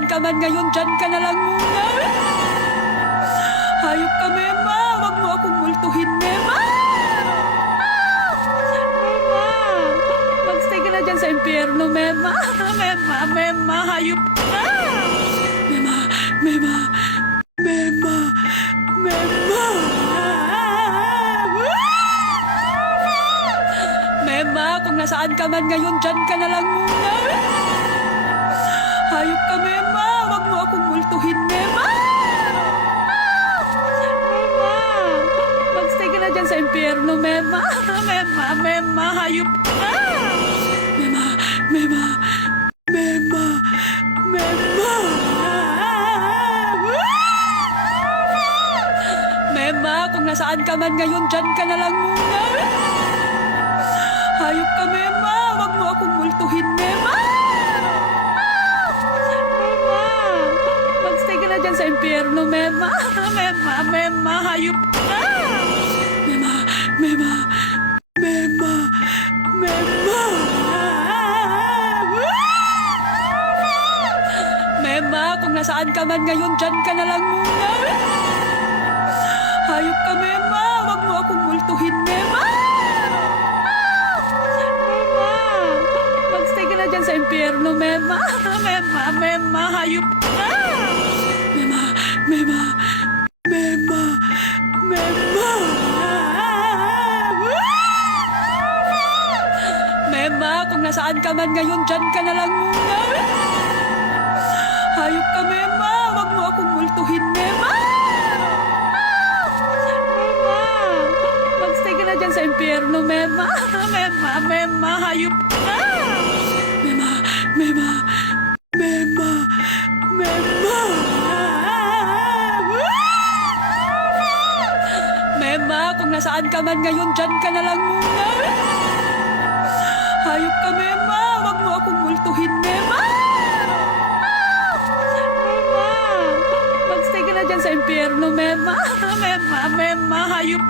nasaan ka man ngayon, dyan ka na lang muna. Hayop ka, Mema. Huwag mo akong multuhin, Mema. Mema, magstay ka na dyan sa impyerno, Mema. Mema, hayop ka. Mema, Mema, Mema, Mema. Mema, kung nasaan ka man ngayon, dyan ka na lang muna. Hayop ka, Mema. Huwag mo akong multuhin, Mema. Mema, magstay ka na dyan sa impyerno, Mema. Mema, hayop ka. Mema, Mema, Mema, Mema. Mema, kung nasaan ka man ngayon, dyan ka na lang muna. Hayop ka, Mema. Huwag mo akong multuhin, Mema. Mema, magstay ka na dyan sa impyerno, Mema. Mema, hayop ka. Mema, Mema, Mema, Mema. Mema, kung nasaan ka man ngayon, dyan ka na lang muna. Hayop ka, Mema. Huwag mo akong multuhin, Mema. Mema, magstay ka na dyan sa impyerno, Mema. Mema, hayop ka. Mema, Mema, Mema, Mema. Mema, kung nasaan ka man ngayon, dyan ka na lang muna. Hayop ka, Mema. Huwag mo akong multuhin, Mema. Mema, magstay ka na dyan sa impyerno, Mema. Mema, hayop ka. Mema, Mema, Mema, Mema. Mema, kung nasaan ka man ngayon, dyan ka na lang muna. Hayop ka, Mema. Huwag mo akong multuhin, Mema. Mema, magstay ka na dyan sa impyerno, Mema. Mema, hayop